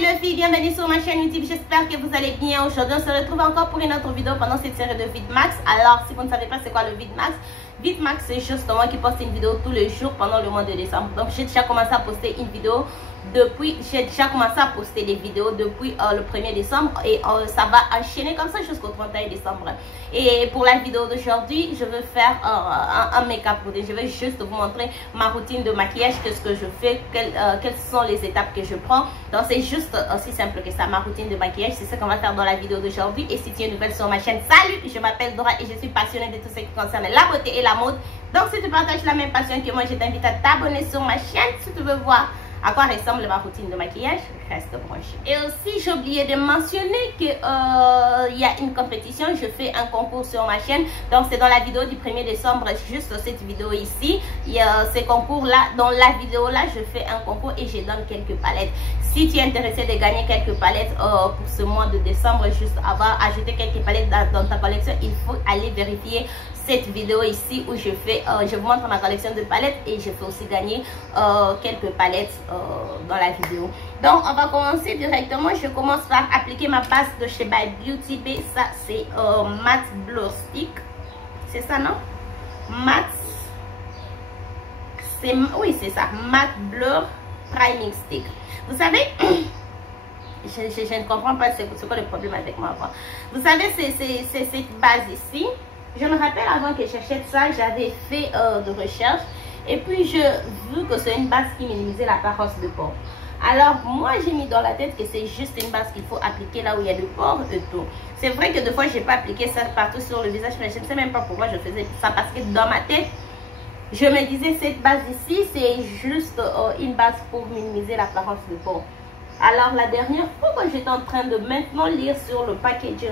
les filles, bienvenue sur ma chaîne YouTube, j'espère que vous allez bien. Aujourd'hui on se retrouve encore pour une autre vidéo pendant cette série de VidMax. Alors si vous ne savez pas c'est quoi le VidMax, VidMax c'est juste moi qui poste une vidéo tous les jours pendant le mois de décembre. Donc j'ai déjà commencé à poster une vidéo depuis, j'ai déjà commencé à poster des vidéos depuis le 1er décembre et ça va enchaîner comme ça jusqu'au 31 décembre. Et pour la vidéo d'aujourd'hui, je vais faire un make-up routine. Je vais juste vous montrer ma routine de maquillage, qu'est-ce que je fais, quelles sont les étapes que je prends. Donc c'est juste aussi simple que ça, ma routine de maquillage. C'est ce qu'on va faire dans la vidéo d'aujourd'hui. Et si tu es nouvelle sur ma chaîne, salut, je m'appelle Dora et je suis passionnée de tout ce qui concerne la beauté et la mode. Donc si tu partages la même passion que moi, je t'invite à t'abonner sur ma chaîne si tu veux voir à quoi ressemble ma routine de maquillage. Reste branché. Et aussi j'ai oublié de mentionner que il y a une compétition, je fais un concours sur ma chaîne. Donc c'est dans la vidéo du 1er décembre, juste cette vidéo ici. Il y a ces concours là, dans la vidéo là je fais un concours et je donne quelques palettes. Si tu es intéressé de gagner quelques palettes pour ce mois de décembre, juste avoir ajouté quelques palettes dans ta collection, il faut aller vérifier cette vidéo ici où je fais, je vous montre ma collection de palettes et je fais aussi gagner quelques palettes dans la vidéo. Donc on va commencer directement. Je commence par appliquer ma base de chez By Beauty Bay. Ça c'est Matte Blur Stick, c'est ça non? Matte, c'est, oui c'est ça, Matte Blur Priming Stick. Vous savez je ne comprends pas c'est quoi le problème avec moi. Vous savez c'est cette base ici. Je me rappelle avant que j'achète ça, j'avais fait de recherche et puis vu que c'est une base qui minimisait l'apparence de pores. Alors moi j'ai mis dans la tête que c'est juste une base qu'il faut appliquer là où il y a des pores et tout. C'est vrai que des fois j'ai pas appliqué ça partout sur le visage, mais je ne sais même pas pourquoi je faisais ça, parce que dans ma tête je me disais cette base ici c'est juste une base pour minimiser l'apparence de pores. Alors la dernière fois quand j'étais en train de maintenant lire sur le packaging,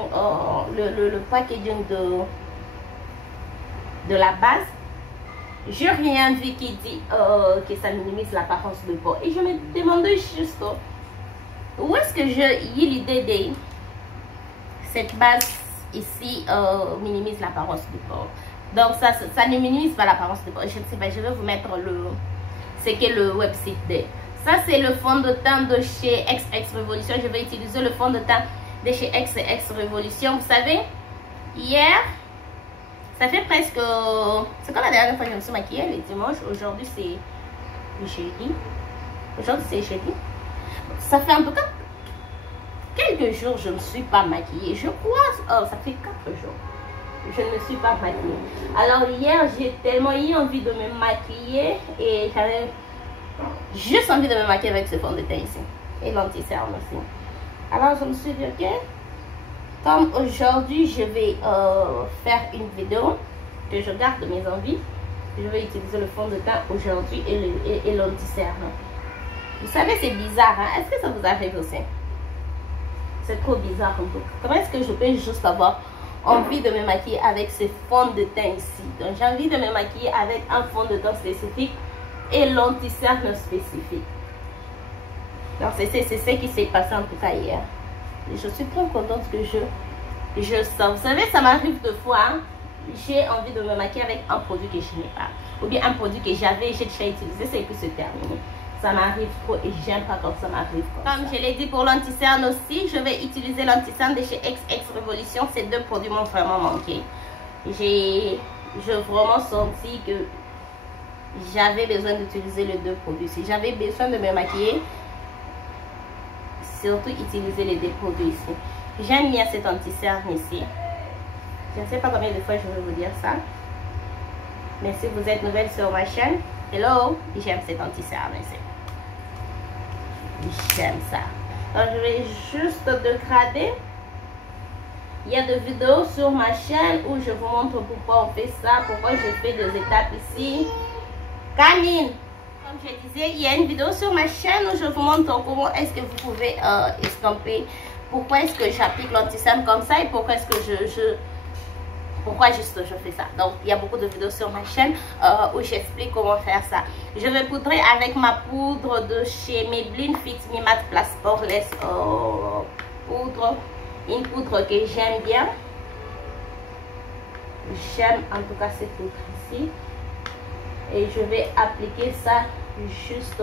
le packaging de la base, j'ai rien vu qui dit que ça minimise l'apparence de pores. Et je me demandais juste où est-ce que j'ai eu l'idée de cette base ici minimise l'apparence de pores. Donc ça ne minimise pas l'apparence de pores. Je ne sais pas, je vais vous mettre c'est que le website de. Ça c'est le fond de teint de chez XX Revolution. Je vais utiliser le fond de teint de chez XX Revolution. Vous savez, hier ça fait presque, c'est comme la dernière fois que je me suis maquillée, le dimanche. Aujourd'hui c'est jeudi. Aujourd'hui c'est jeudi. Ça fait en tout cas quelques jours je ne me suis pas maquillée. Je crois, ça fait 4 jours. Je ne me suis pas maquillée. Alors hier j'ai tellement eu envie de me maquiller et j'avais juste envie de me maquiller avec ce fond de teint ici. Et l'anti-cerne aussi. Alors je me suis dit ok. Comme aujourd'hui je vais faire une vidéo que je garde mes envies, je vais utiliser le fond de teint aujourd'hui et l'anti-cerne. Vous savez c'est bizarre hein? Est-ce que ça vous arrive aussi? C'est trop bizarre un peu. Comment est-ce que je peux juste avoir envie de me maquiller avec ce fond de teint ici? Donc j'ai envie de me maquiller avec un fond de teint spécifique et l'anti-cerne spécifique. Donc c'est ce qui s'est passé en tout cas hier. Et je suis trop contente que je sens. Vous savez, ça m'arrive de fois, hein, j'ai envie de me maquiller avec un produit que je n'ai pas. Ou bien un produit que j'avais, j'ai déjà utilisé, c'est que c'est terminé. Ça m'arrive trop et j'aime pas quand ça m'arrive comme je l'ai dit pour l'anti-cerne aussi, je vais utiliser l'anti-cerne de chez XX Revolution. Ces deux produits m'ont vraiment manqué. J'ai vraiment senti que j'avais besoin d'utiliser les deux produits. Si j'avais besoin de me maquiller, surtout utiliser les deux produits ici. J'aime bien cet anti-cerne ici. Je ne sais pas combien de fois je vais vous dire ça. Mais si vous êtes nouvelle sur ma chaîne, hello, j'aime cet anti-cerne ici. J'aime ça. Alors je vais juste dégrader. Il y a des vidéos sur ma chaîne où je vous montre pourquoi on fait ça, pourquoi je fais des étapes ici. Camille, comme je disais, il y a une vidéo sur ma chaîne où je vous montre comment est-ce que vous pouvez estomper, pourquoi est-ce que j'applique l'anti-cerne comme ça et pourquoi est-ce que pourquoi juste je fais ça. Donc il y a beaucoup de vidéos sur ma chaîne où j'explique comment faire ça. Je vais poudrer avec ma poudre de chez Maybelline Fit Me Matte Place Poreless poudre, une poudre que j'aime bien. J'aime en tout cas cette poudre ici. Et je vais appliquer ça juste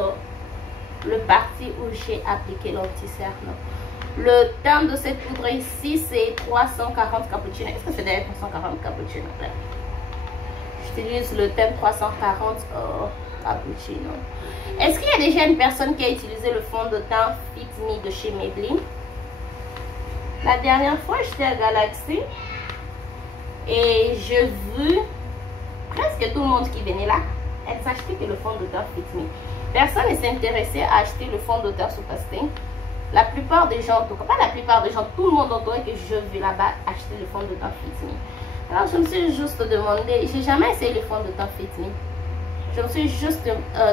le parti où j'ai appliqué l'anti-cerne. Le teint de cette poudre ici, c'est 340 cappuccino. Est-ce que c'est d'ailleurs 340 cappuccino? J'utilise le teint 340 cappuccino. Est-ce qu'il y a déjà une personne qui a utilisé le fond de teint Fit Me de chez Maybelline? La dernière fois, j'étais à Galaxy et j'ai vu presque tout le monde qui venait là. Elles achetaient que le fond de teint Fit Me. Personne ne s'intéressait à acheter le fond de teint Superstain. La plupart des gens, en tout cas pas la plupart des gens, tout le monde entendait que je vais là-bas acheter le fond de teint Fit Me. Alors je me suis juste demandé, j'ai jamais essayé le fond de teint Fit Me. Je me suis juste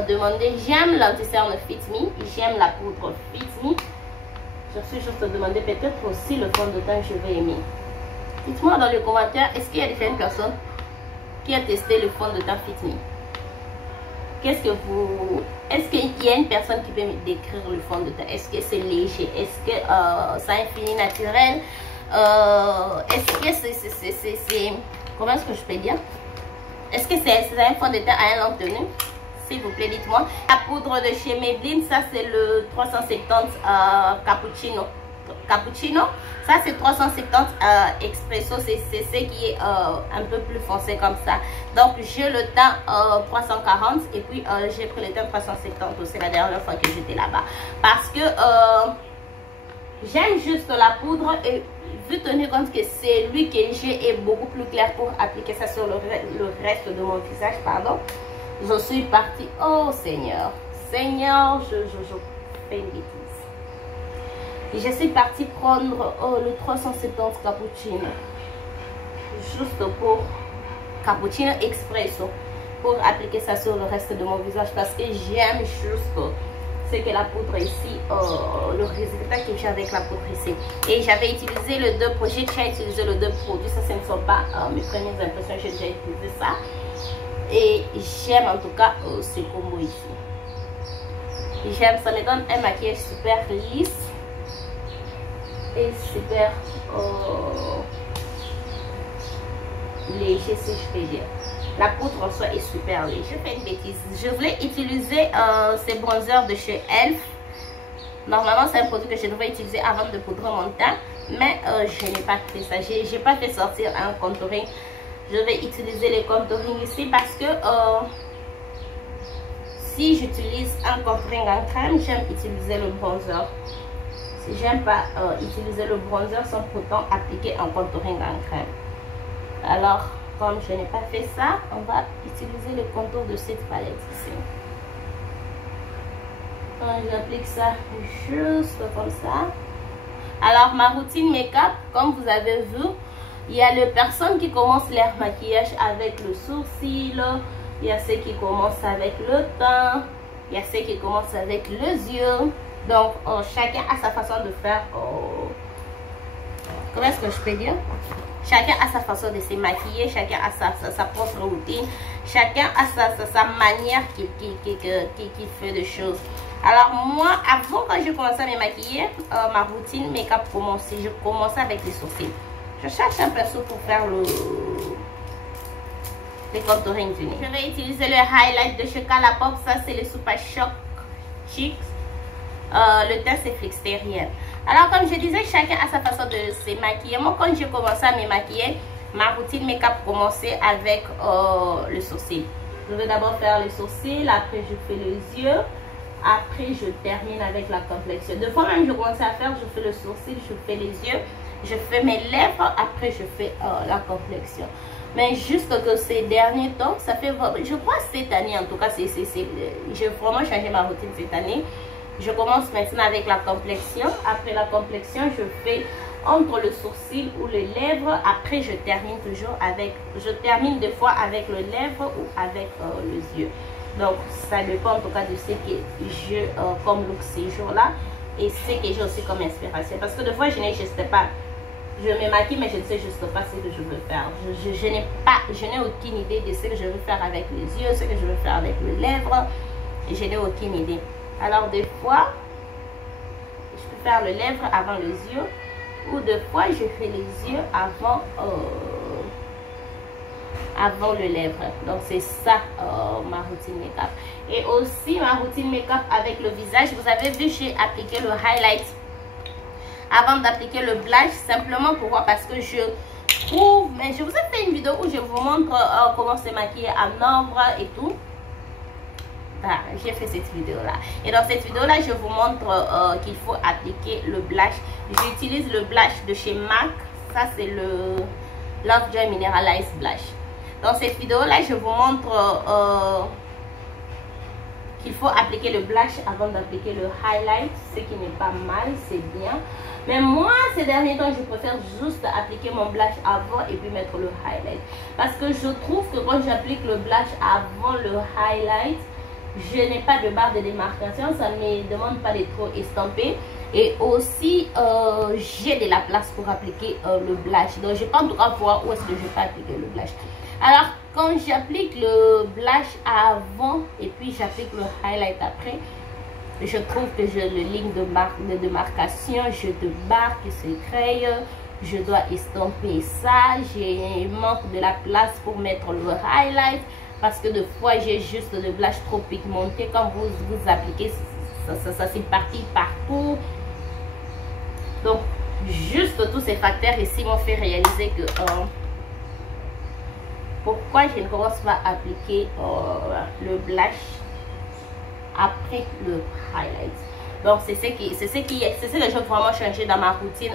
demandé, j'aime l'anti-cerne Fit Me, j'aime la poudre Fit Me. Je me suis juste demandé peut-être aussi le fond de teint je vais aimer. Dites-moi dans les commentaires, est-ce qu'il y a déjà une personne qui a testé le fond de teint Fit Me? Qu'est-ce que vous... Est-ce qu'il y a une personne qui peut me décrire le fond de teint? Est-ce que c'est léger? Est-ce que ça a un fini naturel? Est-ce que c'est... Comment est-ce que je peux dire? Est-ce que c'est un fond de teint à un longue tenue? S'il vous plaît, dites-moi. La poudre de chez Maybelline, ça c'est le 370 cappuccino. Ça c'est 370 expresso, c'est ce qui est un peu plus foncé comme ça. Donc j'ai le teint 340 et puis j'ai pris le teint 370 aussi la dernière fois que j'étais là-bas. Parce que j'aime juste la poudre et vu tenu compte que c'est lui que j'ai est beaucoup plus clair pour appliquer ça sur le reste de mon visage, pardon. Je suis partie, oh Seigneur, Seigneur, je fais une bêtise. Et je suis partie prendre le 370 cappuccino. Juste pour cappuccino expresso. Pour appliquer ça sur le reste de mon visage. Parce que j'aime juste ce que la poudre ici, le résultat que j'ai avec la poudre ici. Et j'avais utilisé le deux projets, j'ai utilisé le deux produits. Ça, ce ne sont pas mes premières impressions, j'ai déjà utilisé ça. Et j'aime en tout cas ce combo ici. J'aime, ça me donne un maquillage super lisse. Et super léger si je peux dire. La poudre en soi est super léger. Je fais une bêtise. Je voulais utiliser ces bronzers de chez Elf. Normalement c'est un produit que je devrais utiliser avant de poudrer mon teint. Mais je n'ai pas fait ça. J'ai pas fait sortir un contouring. Je vais utiliser les contouring ici parce que si j'utilise un contouring en crème, j'aime utiliser le bronzer. Si j'aime pas utiliser le bronzer sans pourtant appliquer un contouring en crème. Alors, comme je n'ai pas fait ça, on va utiliser le contour de cette palette ici. J'applique ça juste comme ça. Alors, ma routine make-up, comme vous avez vu, il y a les personnes qui commencent leur maquillage avec le sourcil. Il y a ceux qui commencent avec le teint. Il y a ceux qui commencent avec les yeux. Donc, chacun a sa façon de faire. Comment est-ce que je peux dire? Chacun a sa façon de se maquiller. Chacun a sa propre routine. Chacun a sa manière qui fait des choses. Alors, moi, avant quand je commençais à me maquiller, ma routine make-up commençait. Je commençais avec les sourcils. Je cherche un pinceau pour faire le contouring du nez. Je vais utiliser le highlight de chez Colourpop. Ça, c'est le Super Shock Cheeks. Le teint c'est Flixterienne. Alors comme je disais, chacun a sa façon de se maquiller. Moi quand j'ai commencé à me maquiller, ma routine make-up commençait avec le sourcil. Je vais d'abord faire les sourcils, après je fais les yeux, après je termine avec la complexion. Deux fois même je commençais à faire, je fais le sourcil, je fais les yeux, je fais mes lèvres, après je fais la complexion. Mais juste que ces derniers temps, ça fait vraiment, je crois cette année en tout cas, j'ai vraiment changé ma routine cette année. Je commence maintenant avec la complexion. Après la complexion, je fais entre le sourcil ou les lèvres. Après, je termine toujours avec... Je termine des fois avec les lèvres ou avec les yeux. Donc, ça dépend en tout cas de ce que j'ai comme look ces jours-là. Et ce que j'ai aussi comme inspiration. Parce que des fois, je n'ai juste pas... Je me maquille, mais je ne sais juste pas ce que je veux faire. Je n'ai aucune idée de ce que je veux faire avec les yeux, ce que je veux faire avec les lèvres. Et je n'ai aucune idée. Alors, des fois, je peux faire les lèvres avant les yeux. Ou des fois, je fais les yeux avant avant le lèvre. Donc c'est ça ma routine make-up. Et aussi ma routine make-up avec le visage. Vous avez vu, j'ai appliqué le highlight avant d'appliquer le blush. Simplement pourquoi? Parce que je trouve, mais je vous ai fait une vidéo où je vous montre comment se maquiller en ombre et tout. Ah, j'ai fait cette vidéo là, et dans cette vidéo là je vous montre qu'il faut appliquer le blush. J'utilise le blush de chez MAC. Ça c'est le Lovejoy Mineralized Blush. Dans cette vidéo là je vous montre qu'il faut appliquer le blush avant d'appliquer le highlight, ce qui n'est pas mal, c'est bien. Mais moi ces derniers temps je préfère juste appliquer mon blush avant et puis mettre le highlight, parce que je trouve que quand j'applique le blush avant le highlight, je n'ai pas de barre de démarcation, ça ne me demande pas d'être trop estampé. Et aussi, j'ai de la place pour appliquer le blush. Donc, je vais pas en tout cas voir où est-ce que je peux appliquer le blush. Alors, quand j'applique le blush avant et puis j'applique le highlight après, je trouve que j'ai le ligne de démarcation, je démarque, c'est créé. Je dois estomper ça. J'ai manque de la place pour mettre le highlight. Parce que des fois, j'ai juste le blush trop pigmenté. Quand vous appliquez, ça s'est parti partout. Donc, juste tous ces facteurs ici m'ont fait réaliser que pourquoi je ne commence pas à appliquer le blush après le highlight. Donc, c'est ce que je veux vraiment changer dans ma routine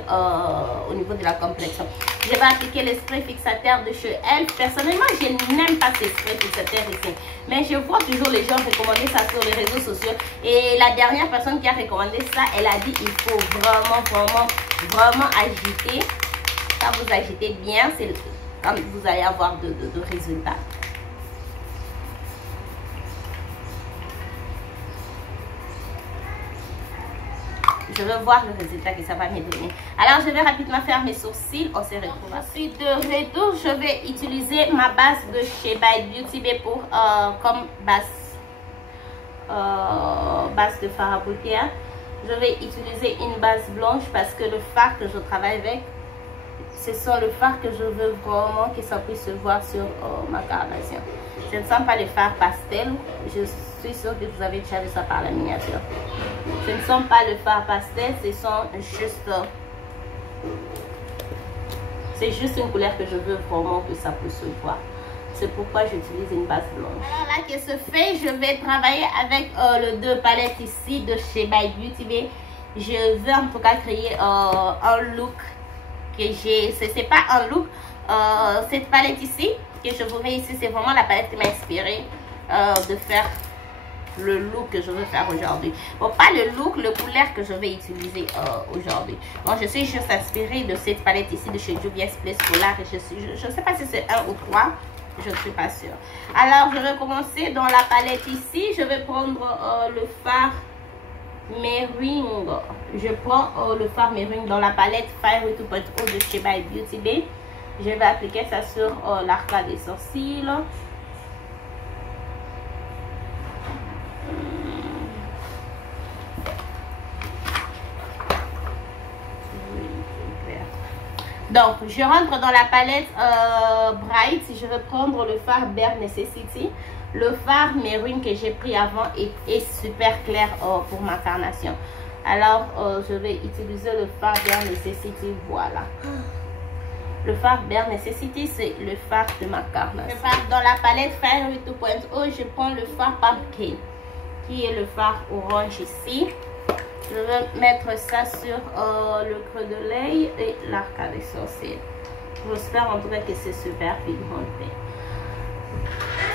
au niveau de la complexion. Je vais appliquer le spray fixateur de chez elle. Personnellement, je n'aime pas ces sprays fixateurs ici. Mais je vois toujours les gens recommander ça sur les réseaux sociaux. Et la dernière personne qui a recommandé ça, elle a dit il faut vraiment agiter. Quand vous agitez bien, c'est quand vous allez avoir de résultats. Je veux voir le résultat que ça va me donner. Alors, je vais rapidement faire mes sourcils. On se retrouve. Ensuite, de retour, je vais utiliser ma base de chez By Beauty Bay pour comme base de fard à paupières. Je vais utiliser une base blanche parce que le fard que je travaille avec, ce sont le fard que je veux vraiment que ça puisse se voir sur ma carnation. Je ne sens pas le fard pastel. Je suis sûre que vous avez déjà vu ça par la miniature. Ce ne sont pas le fard pastel, ce sont juste... c'est juste une couleur que je veux vraiment que ça puisse se voir. C'est pourquoi j'utilise une base blanche. Alors là, que se fait, je vais travailler avec les deux palettes ici de chez By Beauty Bay. Je veux en tout cas créer un look que j'ai... C'est pas un look. Cette palette ici, que je vous mets ici, c'est vraiment la palette qui m'a inspirée de faire le look que je veux faire aujourd'hui. Bon, pas le look, le couleur que je vais utiliser aujourd'hui. Bon, je suis juste inspirée de cette palette ici de chez Juvia's Place Polar. Et je ne sais pas si c'est 1 ou 3. Je ne suis pas sûre. Alors, je vais commencer dans la palette ici. Je vais prendre le fard Mering. Je prends le fard Mering dans la palette Fiery 2.0 de chez By Beauty Bay. Je vais appliquer ça sur l'arcade des sourcils. Donc, je rentre dans la palette Bright. Je vais prendre le fard Bare Necessity. Le fard Mering que j'ai pris avant est super clair pour ma carnation. Alors, je vais utiliser le fard Bare Necessity. Voilà. Le fard Bare Necessity, c'est le fard de ma carnation. Dans la palette Fiery 2.0, je prends le fard Pumpkin, qui est le fard orange ici. Je vais mettre ça sur le creux de l'œil et l'arcade des sourcils. J'espère en tout cas que c'est super pigmenté.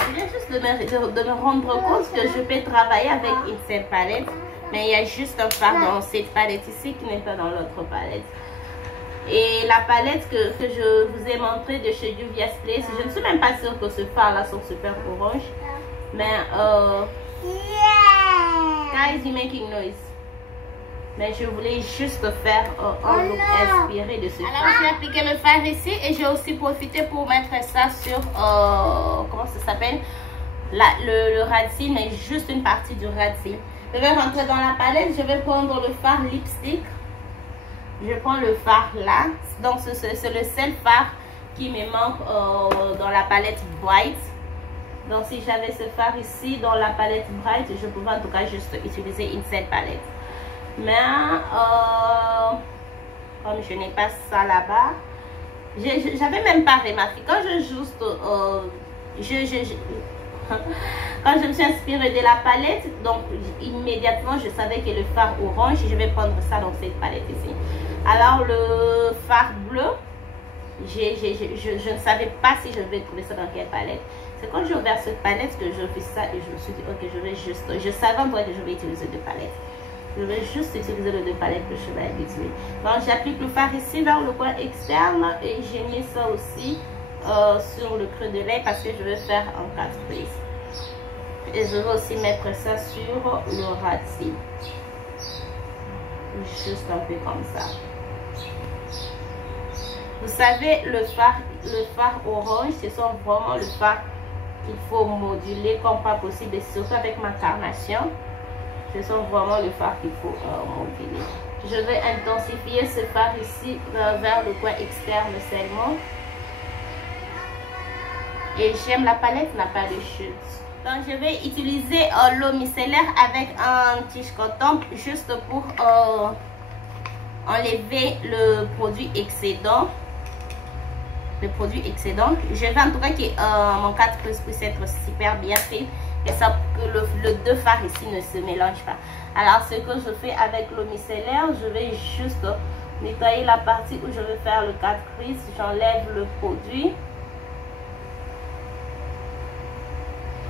Je viens juste de me rendre compte que je peux travailler avec une seule palette. Mais il y a juste un fard dans cette palette ici qui n'est pas dans l'autre palette. Et la palette que je vous ai montré de chez Juvia's Place, je ne suis même pas sûre que ce fard là sont super orange. Mais guys, you're making noise. Mais je voulais juste faire un look inspiré de ce fard. Alors, j'ai appliqué le fard ici et j'ai aussi profité pour mettre ça sur, comment ça s'appelle, le ras de cils, mais juste une partie du ras de cils. Je vais rentrer dans la palette, je vais prendre le fard lipstick. Je prends le fard là, donc c'est le seul fard qui me manque dans la palette Bright. Donc si j'avais ce fard ici dans la palette Bright, je pouvais en tout cas juste utiliser une seule palette. Mais comme je n'ai pas ça là-bas, j'avais même pas remarqué. Quand quand je me suis inspirée de la palette, donc immédiatement je savais que le fard orange, je vais prendre ça dans cette palette ici. Alors le fard bleu, je ne savais pas si je vais trouver ça dans quelle palette. C'est quand j'ai ouvert cette palette que je fais ça et je me suis dit ok, je vais juste, je savais en vrai que je vais utiliser deux palettes. Je vais juste utiliser les deux palettes que je vais habituer. Donc j'applique le fard ici vers le coin externe et j'ai mis ça aussi sur le creux de l'œil parce que je vais faire en 4 prises. Et je vais aussi mettre ça sur le ras de cils. Juste un peu comme ça. Vous savez, le fard orange, ce sont vraiment le fard qu'il faut moduler comme pas possible, et surtout avec ma carnation. Ce sont vraiment le fard qu'il faut moduler. Je vais intensifier ce fard ici vers le coin externe seulement. Et j'aime la palette, n'a pas de chute. Donc je vais utiliser l'eau micellaire avec un tige coton juste pour enlever le produit excédent. Je vais en tout cas que mon 4 puisse être super bien fait et ça que le deux fards ici ne se mélange pas. Alors ce que je fais avec l'eau micellaire, je vais juste nettoyer la partie où je vais faire le 4 crises. J'enlève le produit.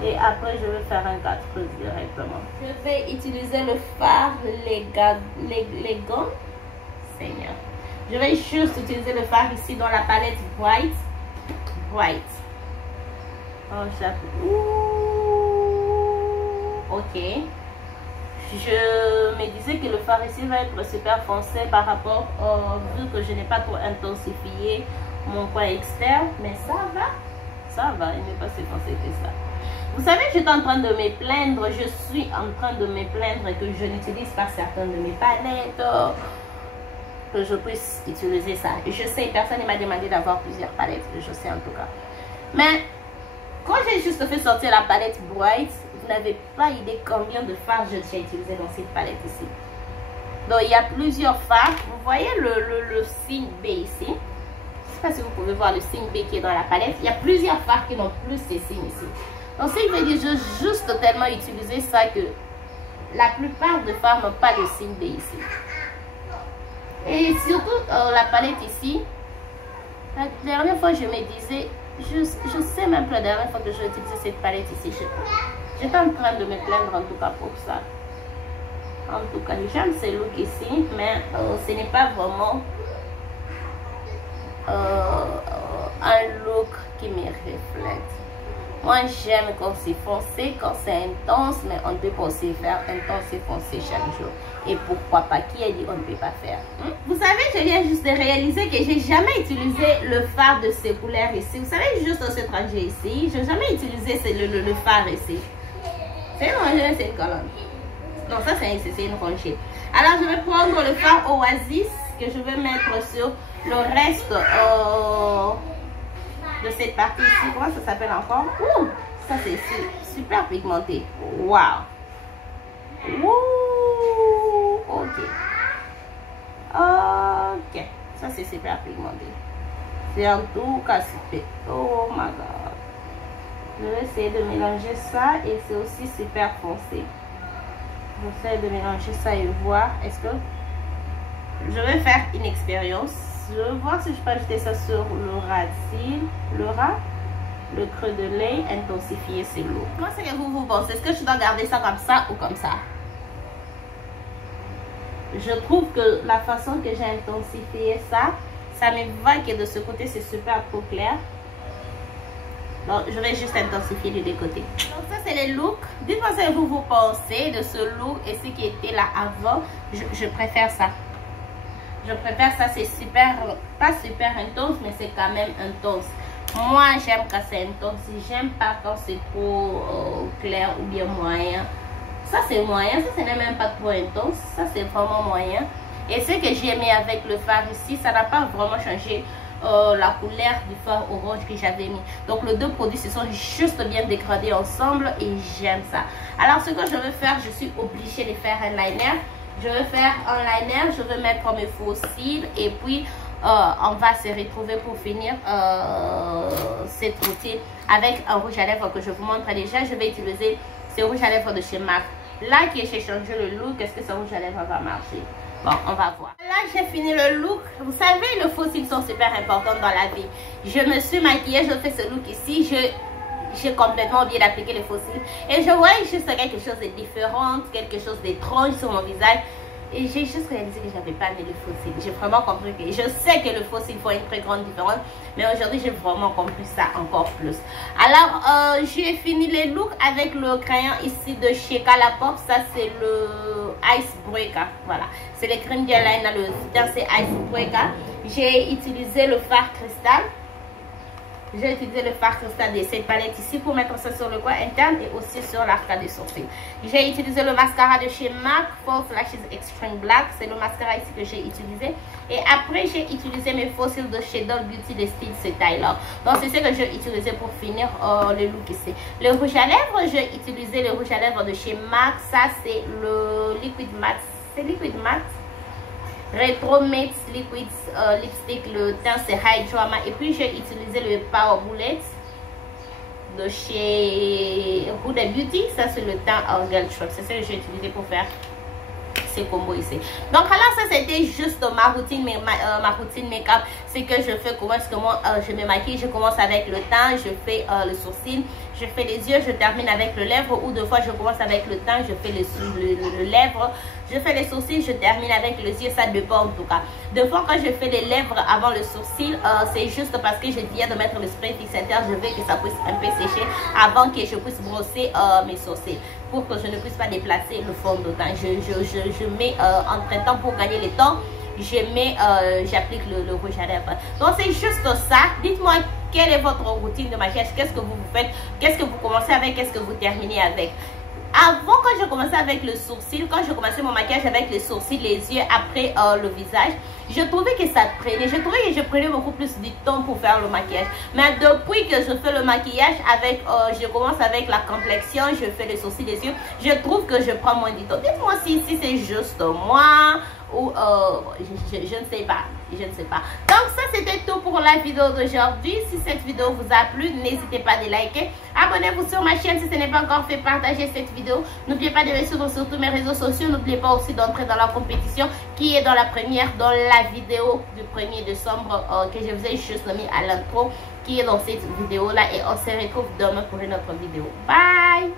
Et après, je vais faire un 4 crises directement. Je vais utiliser le fard Legant. Seigneur. Je vais juste utiliser le fard ici dans la palette Bright. Oh, ok. Je me disais que le fard ici va être super foncé par rapport vu que je n'ai pas trop intensifié mon coin externe. Mais ça va, il n'est pas si foncé que ça. Vous savez, j'étais en train de me plaindre, je suis en train de me plaindre que je n'utilise pas certaines de mes palettes, que je puisse utiliser ça. Je sais, personne ne m'a demandé d'avoir plusieurs palettes, je sais en tout cas. Mais quand j'ai juste fait sortir la palette Bright, vous n'avez pas idée combien de fards j'ai utilisé dans cette palette ici. Donc il y a plusieurs fards. Vous voyez le signe B ici. Je ne sais pas si vous pouvez voir le signe B qui est dans la palette. Il y a plusieurs fards qui n'ont plus ces signes ici. Donc, ce qui veut dire que j'ai juste tellement utilisé ça que la plupart des fards n'ont pas le signe B ici. Et surtout, la palette ici, la dernière fois, je me disais, je sais même pas la dernière fois que j'ai utilisé cette palette ici. J'étais en train de me plaindre en tout cas pour ça. En tout cas, j'aime ce look ici, mais ce n'est pas vraiment un look qui me reflète. Moi, j'aime quand c'est foncé, quand c'est intense, mais on ne peut pas aussi faire intense et foncé chaque jour. Et pourquoi pas? Qui a dit on ne peut pas faire? Vous savez, je viens juste de réaliser que j'ai jamais utilisé le fard de ces couleurs ici. Vous savez, juste ce trajet ici, je n'ai jamais utilisé le fard ici. C'est une rangée, c'est une colonne. Non, ça c'est une rangée. Alors, je vais prendre le fard Oasis que je vais mettre sur le reste de cette partie ici. Comment ça s'appelle encore? Ouh, ça c'est super pigmenté. Waouh. Ok. Ok. Ça c'est super pigmenté. C'est en tout cas super. Oh my god. Je vais essayer de mélanger ça et c'est aussi super foncé. Je vais essayer de mélanger ça et voir. Est-ce que je vais faire une expérience? Je vais voir si je peux ajouter ça sur le ras de cils, le creux de l'œil, intensifier ce look. Comment est-ce que vous pensez? Est-ce que je dois garder ça comme ça ou comme ça? Je trouve que la façon que j'ai intensifié ça, ça me va que de ce côté c'est super trop clair. Donc je vais juste intensifier les deux côtés. Donc ça c'est le look. Dites-moi ce que vous pensez de ce look et ce qui était là avant. Je préfère ça. Je préfère ça, c'est super, pas super intense, mais c'est quand même intense. Moi, j'aime quand c'est intense. J'aime pas quand c'est trop clair ou bien moyen. Ça, c'est moyen. Ça, ce n'est même pas trop intense. Ça, c'est vraiment moyen. Et ce que j'ai aimé avec le fard ici, ça n'a pas vraiment changé la couleur du fard orange que j'avais mis. Donc les deux produits se sont juste bien dégradés ensemble et j'aime ça. Alors ce que je veux faire, je suis obligée de faire un liner. Je vais faire un liner, je vais mettre mes faux cils et puis on va se retrouver pour finir cette routine avec un rouge à lèvres que je vous montre déjà. Je vais utiliser ce rouge à lèvres de chez MAC. Là qui j'ai changé le look, est-ce que ce rouge à lèvres va marcher? Bon, on va voir. Là, j'ai fini le look. Vous savez, les faux cils sont super importants dans la vie. Je me suis maquillée, je fais ce look ici. J'ai complètement oublié d'appliquer les faux cils. Et je voyais juste quelque chose de différent, quelque chose d'étrange sur mon visage. Et j'ai juste réalisé que je n'avais pas mis le faux cils. J'ai vraiment compris que je sais que le faux cils fait une très grande différence. Mais aujourd'hui, j'ai vraiment compris ça encore plus. Alors, j'ai fini les looks avec le crayon ici de chez Colourpop. Ça, c'est le Icebreaker. Voilà. C'est le crème gel liner. Le teint, c'est Icebreaker. J'ai utilisé le fard cristal. J'ai utilisé le fard cristal de cette palette ici pour mettre ça sur le coin interne et aussi sur l'arcade des sourcils. J'ai utilisé le mascara de chez MAC, False Lashes Extreme Black. C'est le mascara ici que j'ai utilisé. Et après, j'ai utilisé mes faux cils de chez Doll Beauty de style ce taille-là. Donc, c'est ce que j'ai utilisé pour finir le look ici. Le rouge à lèvres, j'ai utilisé le rouge à lèvres de chez MAC. Ça, c'est le Liquid Matte. C'est Liquid Matte. Retro Matte Liquid Lipstick, le teint c'est High Drama. Et puis j'ai utilisé le Power Bullet de chez Huda Beauty. Ça c'est le teint Girl Shop. C'est ça que j'ai utilisé pour faire ces combos ici. Donc alors ça c'était juste ma routine make-up. C'est que je fais comment est-ce que moi je me maquille. Je commence avec le teint, je fais le sourcil, je fais les yeux, je termine avec le lèvre, ou deux fois je commence avec le teint, je fais le lèvre, je fais les sourcils, je termine avec les yeux. Ça dépend en tout cas. Deux fois quand je fais les lèvres avant le sourcil, c'est juste parce que je viens de mettre le spray fixateur. Je veux que ça puisse un peu sécher avant que je puisse brosser mes sourcils, pour que je ne puisse pas déplacer le fond de teint. Je mets entre temps pour gagner le temps. J'applique le rouge à lèvres. Donc c'est juste ça. Dites-moi quelle est votre routine de maquillage. Qu'est-ce que vous faites? Qu'est-ce que vous commencez avec? Qu'est-ce que vous terminez avec? Avant, quand je commençais avec le sourcil, quand je commençais mon maquillage avec les sourcils, les yeux, après le visage, je trouvais que ça traînait. Je trouvais que je prenais beaucoup plus de temps pour faire le maquillage. Mais depuis que je fais le maquillage avec, je commence avec la complexion, je fais les sourcils, les yeux, je trouve que je prends moins de temps. Dites-moi si c'est juste moi ou je ne sais pas. Je ne sais pas. Donc ça c'était tout pour la vidéo d'aujourd'hui. Si cette vidéo vous a plu, n'hésitez pas à liker. Abonnez-vous sur ma chaîne si ce n'est pas encore fait. Partagez cette vidéo. N'oubliez pas de me suivre sur tous mes réseaux sociaux. N'oubliez pas aussi d'entrer dans la compétition qui est dans la première, dans la vidéo du 1er décembre que je vous ai juste mis à l'intro, qui est dans cette vidéo là. Et on se retrouve demain pour une autre vidéo. Bye.